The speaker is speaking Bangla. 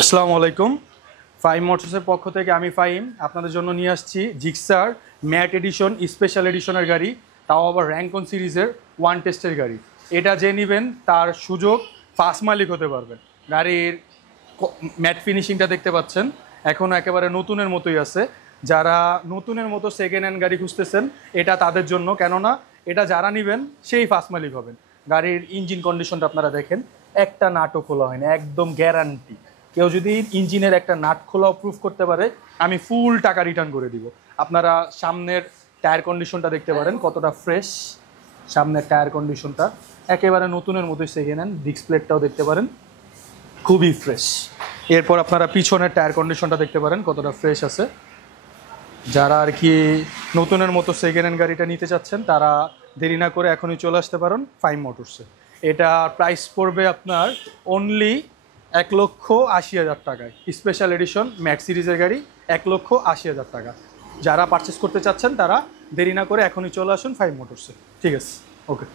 আসসালামু আলাইকুম। ফাইম মোটরসের পক্ষ থেকে আমি ফাইম আপনাদের জন্য নিয়ে আসছি জিক্সার ম্যাট এডিশন স্পেশাল এডিশনের গাড়ি, তাও আবার র্যাঙ্কন সিরিজের ওয়ান টেস্টের গাড়ি। এটা যে নেবেন তার সুযোগ ফার্স্ট মালিক হতে পারবেন। গাড়ির ম্যাট ফিনিশিংটা দেখতে পাচ্ছেন, এখনও একেবারে নতুনের মতোই আছে। যারা নতুনের মতো সেকেন্ড হ্যান্ড গাড়ি খুঁজতেছেন এটা তাদের জন্য, কেননা এটা যারা নেবেন সেই ফার্স্ট মালিক হবেন। গাড়ির ইঞ্জিন কন্ডিশনটা আপনারা দেখেন, একটা নাটও খোলা হয়নি, একদম গ্যারান্টি। কেউ যদি ইঞ্জিনের একটা নাট খোলাও প্রুফ করতে পারে আমি ফুল টাকা রিটার্ন করে দিব। আপনারা সামনের টায়ার কন্ডিশনটা দেখতে পারেন কতটা ফ্রেশ, সামনের টায়ার কন্ডিশনটা একেবারে নতুনের মতোই সেকেন্ড হ্যান্ড। ডিস্ক প্লেটটাও দেখতে পারেন খুবই ফ্রেশ। এরপর আপনারা পিছনের টায়ার কন্ডিশনটা দেখতে পারেন কতটা ফ্রেশ আছে। যারা আর কি নতুনের মতো সেকেন্ড হ্যান্ড গাড়িটা নিতে চাচ্ছেন তারা দেরি না করে এখনই চলে আসতে পারেন ফাইম মোটরসে। এটা প্রাইস পড়বে আপনার অনলি 1,80,000 টাকায়। স্পেশাল এডিশন ম্যাট সিরিজের গাড়ি 1,80,000 টাকা। যারা পারচেস করতে চাচ্ছেন তারা দেরি না করে এখনই চলে আসুন ফাইম মোটরসে। ঠিক আছে, ওকে।